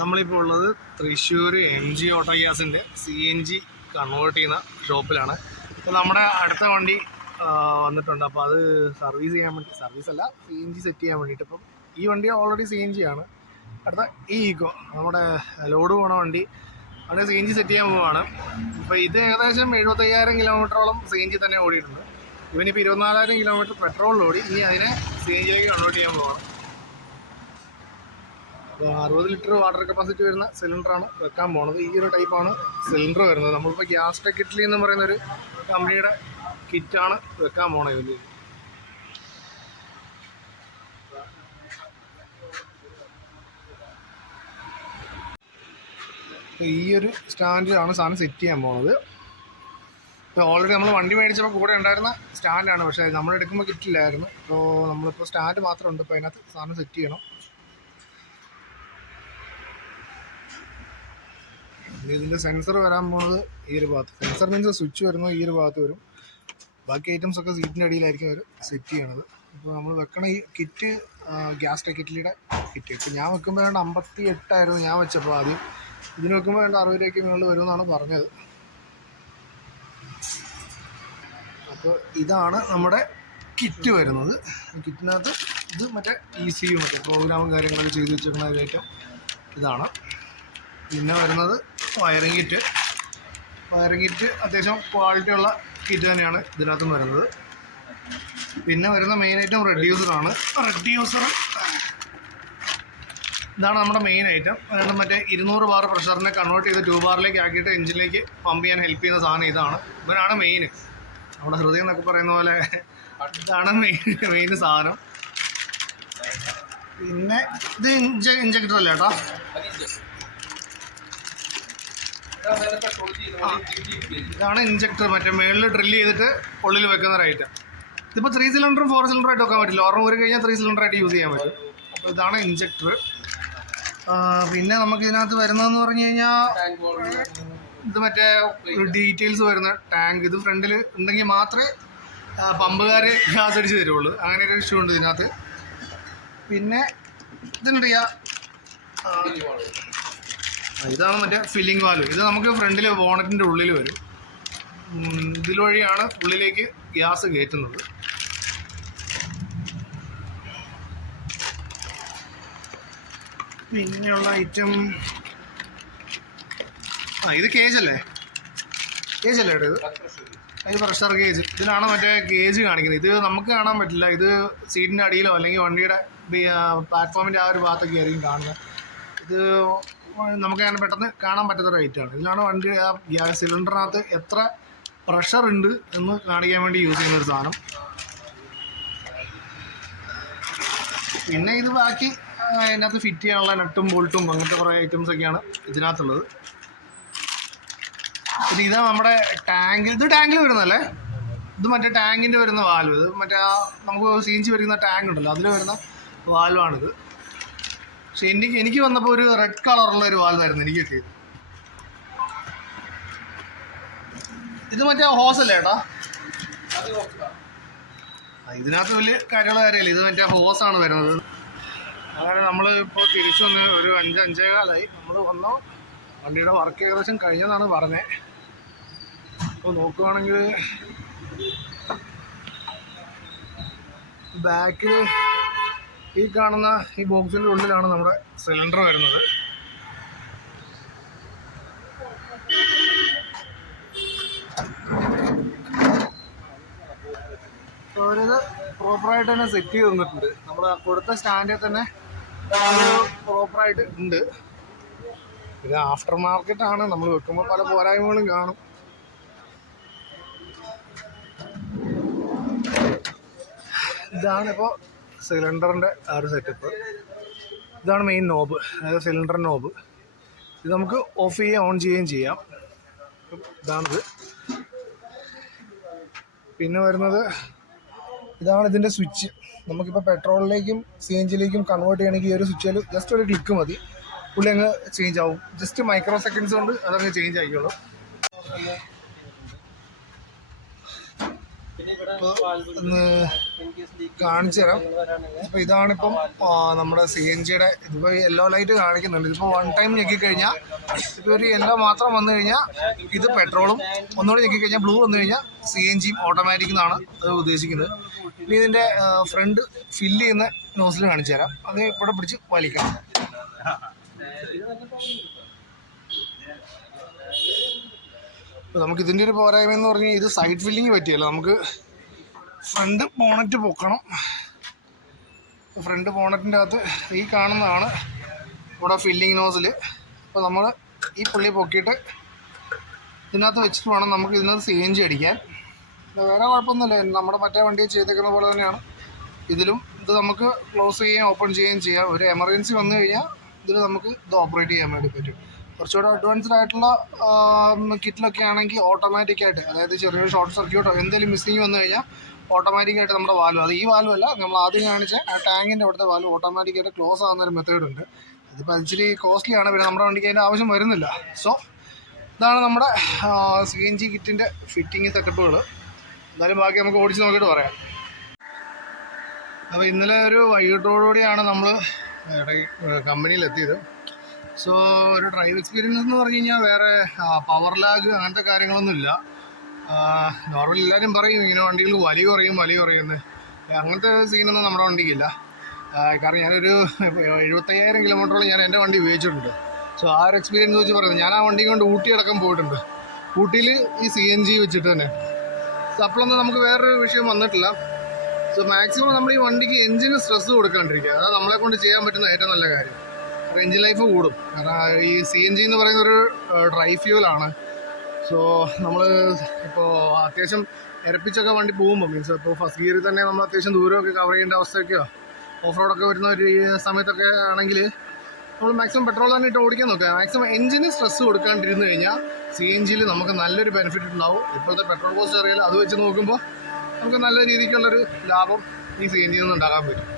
നമ്മളിപ്പോൾ ഉള്ളത് Thrissur MG auto ഗ്യാസിൻ്റെ CNG കൺവേർട്ട് ചെയ്യുന്ന ഷോപ്പിലാണ്. അപ്പോൾ നമ്മുടെ അടുത്ത വണ്ടി വന്നിട്ടുണ്ട്. അപ്പോൾ അത് സർവീസ് ചെയ്യാൻ വേണ്ടി, സർവീസല്ല, CNG സെറ്റ് ചെയ്യാൻ വേണ്ടിയിട്ട്. ഇപ്പം ഈ വണ്ടി ഓൾറെഡി CNG ആണ്. അടുത്ത ഈ ഈക്കോ നമ്മുടെ ലോഡ് പോണ വണ്ടി അവിടെ CNG സെറ്റ് ചെയ്യാൻ പോവുകയാണ്. ഇപ്പോൾ ഇത് ഏകദേശം 75,000 കിലോമീറ്ററോളം CNG തന്നെ ഓടിയിട്ടുണ്ട്. ഇവനിപ്പോൾ 24,000 കിലോമീറ്റർ പെട്രോളിൽ ഓടി. ഇനി അതിനെ CNGയിലേക്ക് കൺവേർട്ട് ചെയ്യാൻ പോവുകയാണ്. അപ്പോൾ 60 ലിറ്റർ വാട്ടർ കപ്പാസിറ്റി വരുന്ന സിലിണ്ടറാണ് വെക്കാൻ പോണത്. ഈ ഒരു ടൈപ്പാണ് സിലിണ്ടർ വരുന്നത്. നമ്മളിപ്പോൾ ഗ്യാസ് ടെക് ഇറ്റലി എന്ന് പറയുന്നൊരു കമ്പനിയുടെ കിറ്റാണ് വെക്കാൻ പോണത് ഇതിൽ. ഈ ഒരു സ്റ്റാൻഡിലാണ് സാധനം സെറ്റ് ചെയ്യാൻ പോണത്. ഇപ്പോൾ ഓൾറെഡി നമ്മൾ വണ്ടി മേടിച്ചപ്പോൾ കൂടെ ഉണ്ടായിരുന്ന സ്റ്റാൻഡാണ്, പക്ഷേ നമ്മൾ എടുക്കുമ്പോൾ കിറ്റില്ലായിരുന്നു. അപ്പോൾ നമ്മളിപ്പോൾ സ്റ്റാൻഡ് മാത്രമുണ്ട്. ഇപ്പോൾ അതിനകത്ത് സാധനം സെറ്റ് ചെയ്യണം. ഇതിൻ്റെ സെൻസർ വരാൻ പോകുന്നത് ഈ ഒരു ഭാഗത്ത്. സെൻസർ മീൻസ് സ്വിച്ച് വരുന്നത് ഈ ഒരു ഭാഗത്ത് വരും. ബാക്കി ഐറ്റംസ് ഒക്കെ സീറ്റിൻ്റെ അടിയിലായിരിക്കും അവർ സെറ്റ് ചെയ്യണത്. ഇപ്പോൾ നമ്മൾ വെക്കണ ഈ കിറ്റ് ഗ്യാസ് ടെക് ഇറ്റലിയുടെ കിറ്റ്. ഇപ്പോൾ ഞാൻ വെക്കുമ്പോൾ വേണ്ട 58,000 ഞാൻ വെച്ചപ്പോൾ ആദ്യം. ഇതിന് വെക്കുമ്പോൾ വേണ്ട 60 രൂപയ്ക്ക് മുകളിൽ വരുമെന്നാണ് പറഞ്ഞത്. അപ്പോൾ ഇതാണ് നമ്മുടെ കിറ്റ് വരുന്നത്. കിറ്റിനകത്ത് ഇത് മറ്റേ ECU മറ്റേ പ്രോഗ്രാമും കാര്യങ്ങളൊക്കെ ചെയ്ത് വെച്ചിരിക്കുന്ന ഒരു ഐറ്റം ഇതാണ്. പിന്നെ വരുന്നത് വയറിംഗ് കിറ്റ്. വയറിംഗ് കിറ്റ് അത്യാവശ്യം ക്വാളിറ്റി ഉള്ള കിറ്റ് തന്നെയാണ് ഇതിനകത്തും വരുന്നത്. പിന്നെ വരുന്ന മെയിൻ ഐറ്റം റെഡ്യൂസറാണ്. റെഡ്യൂസർ ഇതാണ് നമ്മുടെ മെയിൻ ഐറ്റം. അതുകൊണ്ട് മറ്റേ 200 ബാർ പ്രഷറിനെ കൺവേർട്ട് ചെയ്ത് 2 ബാറിലേക്ക് ആക്കിയിട്ട് എഞ്ചിനിലേക്ക് പമ്പ് ചെയ്യാൻ ഹെൽപ്പ് ചെയ്യുന്ന സാധനം ഇതാണ്. ഇവനാണ് മെയിൻ. നമ്മുടെ ഹൃദയം എന്നൊക്കെ പറയുന്ന പോലെ ഇതാണ് മെയിൻ സാധനം. പിന്നെ ഇത് ഇഞ്ചക്ടർ അല്ലേ ചേട്ടാ? ഇതാണ് ഇഞ്ചക്ടർ. മറ്റേ മേളിൽ ഡ്രില്ല് ചെയ്തിട്ട് ഉള്ളിൽ വെക്കുന്ന ഒരു ഐറ്റം. ഇതിപ്പോൾ 3 സിലിണ്ടറും 4 സിലിണ്ടറായിട്ട് വെക്കാൻ പറ്റില്ല. ഒരെണ്ണം ഊരി കഴിഞ്ഞാൽ 3 സിലിണ്ടറായിട്ട് യൂസ് ചെയ്യാൻ പറ്റും. അപ്പോൾ ഇതാണ് ഇഞ്ചക്ടർ. പിന്നെ നമുക്ക് ഇതിനകത്ത് വരുന്നതെന്ന് പറഞ്ഞു കഴിഞ്ഞാൽ ഇത് മറ്റേ ഡീറ്റെയിൽസ് വരുന്ന ടാങ്ക്. ഇത് ഫ്രണ്ടിൽ ഉണ്ടെങ്കിൽ മാത്രമേ പമ്പുകാർ ഗ്യാസ് അടിച്ച് തരുള്ളൂ. അങ്ങനെ ഒരു ഇഷ്യൂ ഉണ്ട് ഇതിനകത്ത്. പിന്നെ ഇതിനറിയാം, ഇതാണ് മറ്റേ ഫില്ലിംഗ് വാൽവ്. ഇത് നമുക്ക് ഫ്രണ്ടിൽ ബോണറ്റിൻ്റെ ഉള്ളിൽ വരും. ഇതിലൂടെയാണ് ഉള്ളിലേക്ക് ഗ്യാസ് കയറ്റുന്നത്. പിന്നെയുള്ള ഐറ്റം ഇത് കേജല്ലേ കേട്ടോ? ഇത് പ്രഷർ ഗേജ്. ഇതിലാണ് മറ്റേ ഗേജ് കാണിക്കുന്നത്. ഇത് നമുക്ക് കാണാൻ പറ്റില്ല. ഇത് സീറ്റിൻ്റെ അടിയിലോ അല്ലെങ്കിൽ വണ്ടിയുടെ പ്ലാറ്റ്ഫോമിൻ്റെ ആ ഒരു ഭാഗത്തൊക്കെ ആയിരിക്കും കാണുന്നത്. ഇത് നമുക്ക് അങ്ങനെ പെട്ടെന്ന് കാണാൻ പറ്റാത്തൊരു ഐറ്റമാണ്. ഇതിലാണ് വണ്ടി ഗ്യാസ് സിലിണ്ടറിനകത്ത് എത്ര പ്രഷർ ഉണ്ട് എന്ന് കാണിക്കാൻ വേണ്ടി യൂസ് ചെയ്യുന്നൊരു സാധനം. പിന്നെ ഇത് ബാക്കി അതിനകത്ത് ഫിറ്റ് ചെയ്യാനുള്ള നട്ടും ബോൾട്ടും അങ്ങനത്തെ കുറേ ഐറ്റംസൊക്കെയാണ് ഇതിനകത്തുള്ളത്. പിന്നെ ഇതാണ് നമ്മുടെ ടാങ്ക്. ഇത് ടാങ്കിൽ വരുന്നതല്ലേ? ഇത് മറ്റേ ടാങ്കിൻ്റെ വരുന്ന വാൽവ്. ഇത് മറ്റേ നമുക്ക് CNG വരുന്ന ടാങ്ക് ഉണ്ടല്ലോ, അതിൽ വരുന്ന വാൽവാണിത്. പക്ഷെ എനിക്ക് വന്നപ്പോൾ ഒരു റെഡ് കളറുള്ള ഒരു വാൽവായിരുന്നു എനിക്ക് കിട്ടിയത്. ഇത് മറ്റേ ഹോസല്ലേ ചേട്ടാ? ഇതിനകത്ത് വലിയ കാര്യമുള്ള കാര്യമില്ല. ഇത് മറ്റേ ഹോസാണ് വരുന്നത്. അങ്ങനെ നമ്മൾ ഇപ്പോൾ തിരിച്ചു വന്ന് ഒരു 5-5:15 നമ്മൾ വന്നോ. വണ്ടിയുടെ വർക്ക് ഏകദേശം കഴിഞ്ഞതാണ് പറഞ്ഞത്. അപ്പോൾ നോക്കുകയാണെങ്കിൽ ബാക്കിൽ ഈ കാണുന്ന ഈ ബോക്സിൻ്റെ ഉള്ളിലാണ് നമ്മുടെ സിലിണ്ടർ വരുന്നത്. അവരത് പ്രോപ്പറായിട്ട് തന്നെ സെറ്റ് ചെയ്ത് തന്നിട്ടുണ്ട്. നമ്മൾ കൊടുത്ത സ്റ്റാൻഡിൽ തന്നെ പ്രോപ്പറായിട്ട് ഉണ്ട്. ഇത് ആഫ്റ്റർ മാർക്കറ്റാണ്. നമ്മൾ വെക്കുമ്പോൾ പല പോരായ്മകളും കാണും. ഇതാണിപ്പോൾ സിലിണ്ടറിൻ്റെ ആ ഒരു സെറ്റപ്പ്. ഇതാണ് മെയിൻ നോബ്, അതായത് സിലിണ്ടർ നോബ്. ഇത് നമുക്ക് ഓഫ് ചെയ്യുകയും ഓൺ ചെയ്യുകയും ചെയ്യാം. ഇതാണിത്. പിന്നെ വരുന്നത് ഇതാണ് ഇതിൻ്റെ സ്വിച്ച്. നമുക്കിപ്പോൾ പെട്രോളിലേക്കും CNGയിലേക്കും കൺവേർട്ട് ചെയ്യണമെങ്കിൽ ഈ ഒരു സ്വിച്ചിൽ ജസ്റ്റ് ഒരു ക്ലിക്ക് മതി, പുള്ളി അങ്ങ് ചേഞ്ച് ആവും. ജസ്റ്റ് മൈക്രോ സെക്കൻഡ്സ് കൊണ്ട് അതങ്ങ് ചേഞ്ച് ആയിക്കോളും. ഇപ്പോൾ ഒന്ന് കാണിച്ചു തരാം. അപ്പോൾ ഇതാണിപ്പം നമ്മുടെ CNGയുടെ ഇതിപ്പോൾ യെല്ലോ ലൈറ്റ് കാണിക്കുന്നുണ്ട്. ഇതിപ്പോൾ 1 ടൈം ഞെക്കിക്കഴിഞ്ഞാൽ ഇപ്പോൾ ഒരു യെല്ലോ മാത്രം വന്നു കഴിഞ്ഞാൽ ഇത് പെട്രോളും, ഒന്നുകൂടി ഞെക്കിക്കഴിഞ്ഞാൽ ബ്ലൂ വന്നു കഴിഞ്ഞാൽ CNGയും ഓട്ടോമാറ്റിക് എന്നാണ് അത് ഉദ്ദേശിക്കുന്നത്. ഇനി ഇതിൻ്റെ ഫ്രണ്ട് ഫില്ല് ചെയ്യുന്ന നോസിൽ കാണിച്ചു തരാം. അത് ഇവിടെ പിടിച്ച് വലിക്കാം. നമുക്ക് ഇതിൻ്റെ ഒരു പോരായ്മ എന്ന് പറഞ്ഞാൽ ഇത് സൈഡ് ഫില്ലിങ് പറ്റിയല്ലോ. നമുക്ക് ഫ്രണ്ട് ബോണറ്റ് പൊക്കണം. ഫ്രണ്ട് ബോണറ്റിൻ്റെ അകത്ത് ഈ കാണുന്നതാണ് ഇവിടെ ഫില്ലിങ് നോസിൽ. അപ്പോൾ നമ്മൾ ഈ പുള്ളി പൊക്കിയിട്ട് ഇതിനകത്ത് വെച്ചിട്ട് വേണം നമുക്ക് ഇതിനകത്ത് CNG അടിക്കാൻ. വേറെ കുഴപ്പമൊന്നുമില്ല, നമ്മുടെ മറ്റേ വണ്ടി ചെയ്തേക്കുന്ന പോലെ തന്നെയാണ് ഇതിലും. ഇത് നമുക്ക് ക്ലോസ് ചെയ്യുകയും ഓപ്പൺ ചെയ്യുകയും ചെയ്യാം. ഒരു എമർജൻസി വന്നു കഴിഞ്ഞാൽ ഇതിൽ നമുക്ക് ഇത് ഓപ്പറേറ്റ് ചെയ്യാൻ വേണ്ടി പറ്റും. കുറച്ചുകൂടെ അഡ്വാൻസ്ഡ് ആയിട്ടുള്ള കിറ്റിലൊക്കെ ആണെങ്കിൽ ഓട്ടോമാറ്റിക്കായിട്ട്, അതായത് ചെറിയൊരു ഷോർട്ട് സർക്യൂട്ടോ എന്തെങ്കിലും മിസ്സിങ് വന്നു കഴിഞ്ഞാൽ ഓട്ടോമാറ്റിക്കായിട്ട് നമ്മുടെ വാൽവ്, അത് ഈ വാൽവ് അല്ല, നമ്മൾ ആദ്യം കാണിച്ച ആ ടാങ്കിൻ്റെ അവിടുത്തെ വാൽവ് ഓട്ടോമാറ്റിക്കായിട്ട് ക്ലോസ് ആകുന്നൊരു മെത്തേഡ് ഉണ്ട്. ഇതിപ്പോൾ ഇച്ചിരി കോസ്റ്റ്ലി ആണ്, പിന്നെ നമ്മുടെ വണ്ടിക്ക് അതിൻ്റെ ആവശ്യം വരുന്നില്ല. സോ ഇതാണ് നമ്മുടെ CNG കിറ്റിൻ്റെ ഫിറ്റിങ് സെറ്റപ്പുകൾ. എന്തായാലും ബാക്കി നമുക്ക് ഓടിച്ച് നോക്കിയിട്ട് പറയാം. അപ്പോൾ ഇന്നലെ ഒരു വൈകിട്ടോടുകൂടിയാണ് നമ്മൾ കമ്പനിയിലെത്തിയത്. സോ ഒരു ഡ്രൈവ് എക്സ്പീരിയൻസ് എന്ന് പറഞ്ഞു കഴിഞ്ഞാൽ വേറെ പവർ ലാഗ് അങ്ങനത്തെ കാര്യങ്ങളൊന്നുമില്ല. നോർമലി എല്ലാവരും പറയും ഇങ്ങനെ വണ്ടികൾ വലിയ കുറയുമെന്ന്. അങ്ങനത്തെ സീനൊന്നും നമ്മുടെ വണ്ടിക്കില്ല. കാരണം ഞാനൊരു 75,000 കിലോമീറ്ററോളം ഞാൻ എൻ്റെ വണ്ടി ഉപയോഗിച്ചിട്ടുണ്ട്. സോ ആ ഒരു എക്സ്പീരിയൻസ് വെച്ച് പറയുന്നത്, ഞാൻ ആ വണ്ടി കൊണ്ട് ഊട്ടി അടക്കം പോയിട്ടുണ്ട്. ഊട്ടിയിൽ ഈ CNG വെച്ചിട്ട് തന്നെ. സോ അപ്പോഴൊന്നും നമുക്ക് വേറൊരു വിഷയം വന്നിട്ടില്ല. സോ മാക്സിമം നമ്മൾ ഈ വണ്ടിക്ക് എഞ്ചിന് സ്ട്രെസ് കൊടുക്കാണ്ടിരിക്കുക, അതാണ് നമ്മളെ കൊണ്ട് ചെയ്യാൻ പറ്റുന്ന ഏറ്റവും നല്ല കാര്യം. എഞ്ചിൻ ലൈഫ് കൂടും. കാരണം ഈ CNG എന്ന് പറയുന്നൊരു ഡ്രൈ ഫ്യൂവലാണ്. സോ നമ്മൾ ഇപ്പോൾ അത്യാവശ്യം ഇരപ്പിച്ചൊക്കെ വണ്ടി പോകുമ്പോൾ, മീൻസ് ഇപ്പോൾ ഫസ്റ്റ് ഗിയറിൽ തന്നെ നമ്മൾ അത്യാവശ്യം ദൂരമൊക്കെ കവർ ചെയ്യേണ്ട അവസ്ഥയൊക്കെയോ ഓഫ് റോഡൊക്കെ വരുന്ന ഒരു സമയത്തൊക്കെ ആണെങ്കിൽ നമ്മൾ മാക്സിമം പെട്രോൾ തന്നെ ഇട്ട് ഓടിക്കാൻ നോക്കുക. മാക്സിമം എഞ്ചിന് സ്ട്രെസ് കൊടുക്കാണ്ടിരുന്നു കഴിഞ്ഞാൽ CNGയിൽ നമുക്ക് നല്ലൊരു ബെനിഫിറ്റ് ഉണ്ടാവും. ഇപ്പോഴത്തെ പെട്രോൾ കോസ്റ്റ് അറിയാലോ, അത് വെച്ച് നോക്കുമ്പോൾ നമുക്ക് നല്ല രീതിക്കുള്ളൊരു ലാഭം ഈ CNGയിൽ നിന്ന് ഉണ്ടാക്കാൻ പറ്റും.